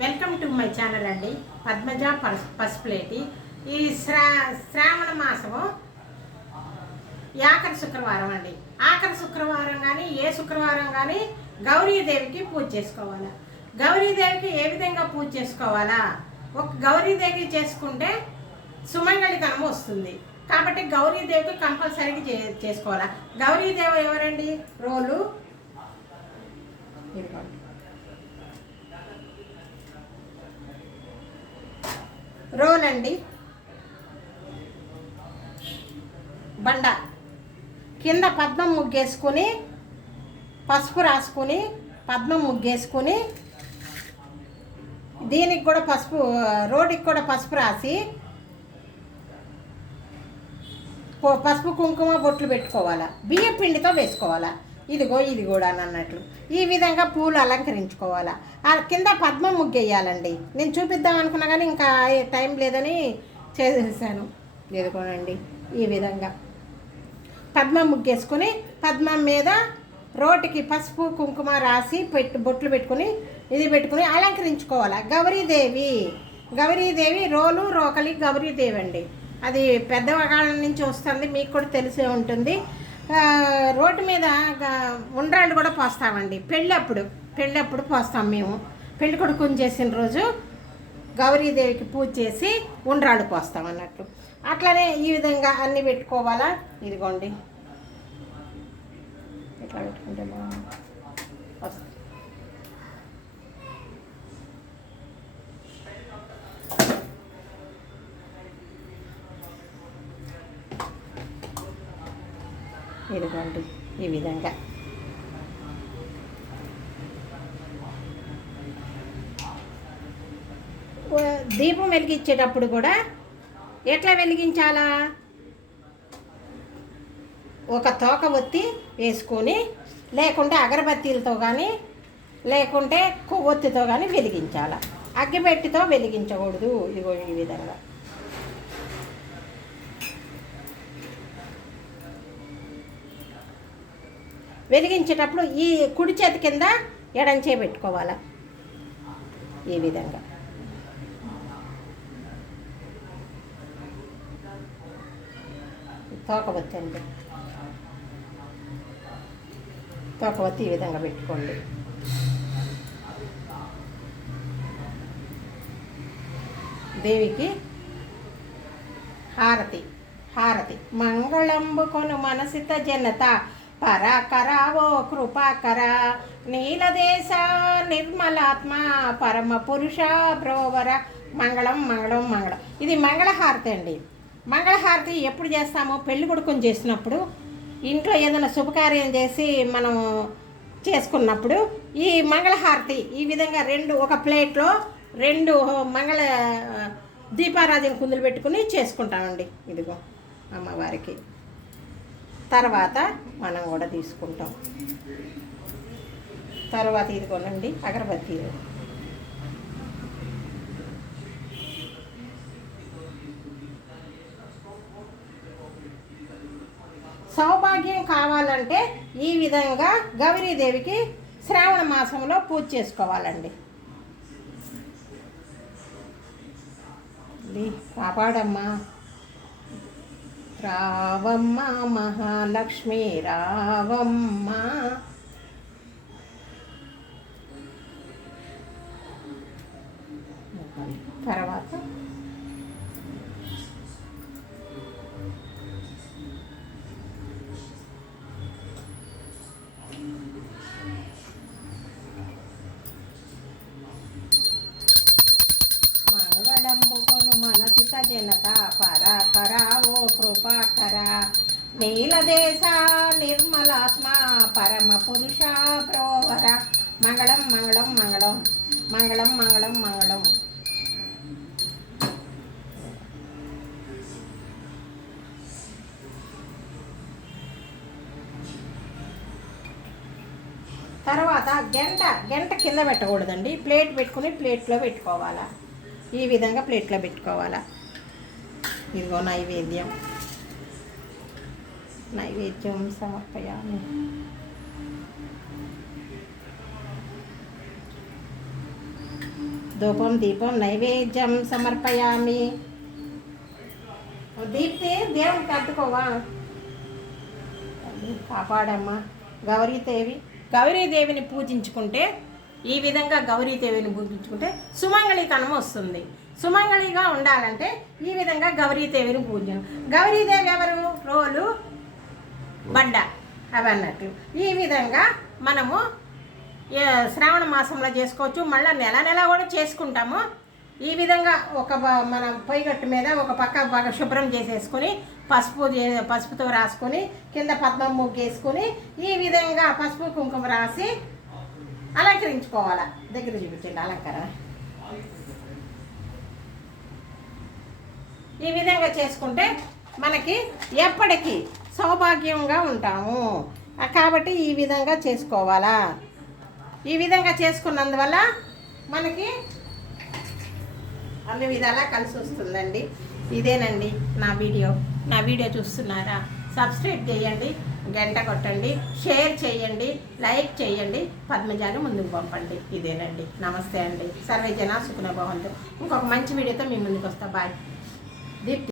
Welcome to my channel అండి. పద్మజ పసుపులేటి. ఈ శ్రావణ మాసము ఆఖరి శుక్రవారం అండి. ఆఖరి శుక్రవారం కానీ ఏ శుక్రవారం కానీ గౌరీదేవికి పూజ చేసుకోవాలా. గౌరీదేవికి ఏ విధంగా పూజ చేసుకోవాలా? ఒక గౌరీదేవి చేసుకుంటే సుమంగళితనం వస్తుంది కాబట్టి గౌరీదేవికి కంపల్సరీగా చేసుకోవాలా. గౌరీదేవి ఎవరండి? రోలు రోల్ అండి, బండ కింద పద్మం ముగ్గేసుకొని పసుపు రాసుకొని పద్మం ముగ్గేసుకొని దీనికి కూడా పసుపు, రోడ్డుకి కూడా పసుపు రాసి పసుపు కుంకుమ బొట్లు పెట్టుకోవాలా. బియ్య పిండితో వేసుకోవాలా. ఇదిగో ఇది కూడా అన్నట్లు ఈ విధంగా పూలు అలంకరించుకోవాలా. కింద పద్మం ముగ్గేయాలండి. నేను చూపిద్దాం అనుకున్నా కానీ ఇంకా టైం లేదని చేసేసాను. ఎదుకోనండి ఈ విధంగా పద్మం ముగ్గేసుకొని పద్మం మీద రోటికి పసుపు కుంకుమ రాసి బొట్లు పెట్టుకుని ఇది పెట్టుకుని అలంకరించుకోవాలి. గౌరీదేవి రోలు రోకలి గౌరీదేవి అండి. అది పెద్దవాళ్ళ నుంచి వస్తుంది, మీకు కూడా తెలిసే ఉంటుంది. రోడ్డు మీద ఉండ్రాళ్ళు కూడా పోస్తామండి. పెళ్ళప్పుడు పోస్తాం మేము. పెళ్ళి కొడుకుని చేసిన రోజు గౌరీదేవికి పూజ చేసి ఉండ్రాళ్ళు పోస్తాం అన్నట్టు. అట్లనే ఈ విధంగా అన్నీ పెట్టుకోవాలా. ఇదిగోండి ఇట్లా పెట్టుకుంటే వస్తుంది. ఇదిగోండి ఈ విధంగా దీపం వెలిగించేటప్పుడు కూడా ఎట్లా వెలిగించాలా? ఒక తోక ఒత్తి వేసుకొని లేకుంటే అగరబత్తీలతో కానీ లేకుంటే కొవ్వొత్తితో కానీ వెలిగించాలి. అగ్గిపెట్టితో వెలిగించకూడదు. ఇదిగో ఈ విధంగా వెలిగించేటప్పుడు ఈ కుడి చేతి కింద ఎడం చేయి పెట్టుకోవాలి. ఈ విధంగా తోకబత్తి అండి. తోకబత్తి ఈ విధంగా పెట్టుకోండి. దేవికి హారతి మంగళంబు కొను మనసిత జనత పరాకరావో కృపాకర నీలదేశ నిర్మలాత్మ పరమ పురుష బ్రోవర మంగళం మంగళం మంగళం. ఇది మంగళహారతి అండి. మంగళహారతి ఎప్పుడు చేస్తామో? పెళ్లి కొడుకుని చేసినప్పుడు, ఇంట్లో ఏదైనా శుభకార్యం చేసి మనం చేసుకున్నప్పుడు ఈ మంగళహారతి ఈ విధంగా ఒక ప్లేట్లో 2 మంగళ దీపారాజన కుందులు పెట్టుకుని చేసుకుంటామండి. ఇదిగో అమ్మవారికి. తర్వాత మనం కూడా తీసుకుంటాం. తర్వాత ఇదిగోనండి అగరబత్తీలు. సౌభాగ్యం కావాలంటే ఈ విధంగా గౌరీదేవికి శ్రావణ మాసంలో పూజ చేసుకోవాలండి. కాపాడమ్మా, రావమ్మ మహాలక్ష్మి రావమ్మ. తర్వాత మంగళంబుకొను మనసిత జనత పరాకరావో కృపాకర నీలదేశ నిర్మలాత్మ పరమ పురుష ప్రోవర మంగళం మంగళం మంగళం మంగళం మంగళం మంగళం. తర్వాత గంట కింద పెట్టకూడదండి. ప్లేట్ పెట్టుకుని ప్లేట్లో పెట్టుకోవాలా. ఈ విధంగా ప్లేట్లో పెట్టుకోవాలా. ఇదిగో నైవేద్యం సమర్పయామి. ధూపం దీపం నైవేద్యం సమర్పయామి. దీప్తి దేవునికి అద్దుకోవా, కాపాడమ్మా. గౌరీదేవిని పూజించుకుంటే, ఈ విధంగా గౌరీదేవిని పూజించుకుంటే సుమంగళితనం వస్తుంది. సుమంగళిగా ఉండాలంటే ఈ విధంగా గౌరీదేవిని పూజ. గౌరీదేవి ఎవరు? రోలు, బండ అవి అన్నట్లు. ఈ విధంగా మనము శ్రావణ మాసంలో చేసుకోవచ్చు, మళ్ళీ నెల నెల కూడా చేసుకుంటాము. ఈ విధంగా మన పొయ్యిగట్టు మీద ఒక పక్క బాగా శుభ్రం చేసేసుకొని పసుపుతో రాసుకొని కింద పద్మం ముగ్గేసుకొని ఈ విధంగా పసుపు కుంకుమ రాసి అలంకరించుకోవాలి. దగ్గర చూపించండి అలంకరణ. ఈ విధంగా చేసుకుంటే మనకి ఎప్పటికీ సౌభాగ్యంగా ఉంటాము. కాబట్టి ఈ విధంగా చేసుకోవాలా. ఈ విధంగా చేసుకున్నందువల్ల మనకి అన్ని విధాలా కలిసి వస్తుందండి. ఇదేనండి నా వీడియో చూస్తున్నారా? సబ్స్క్రైబ్ చేయండి, గంట కొట్టండి, షేర్ చేయండి, లైక్ చేయండి, పద్మజాను ముందుకు పంపండి. ఇదేనండి. నమస్తే అండి. సర్వే జన సుఖినో భవంతు. ఇంకొక మంచి వీడియోతో మీ ముందుకు వస్తా. బాయ్. దీప్తి.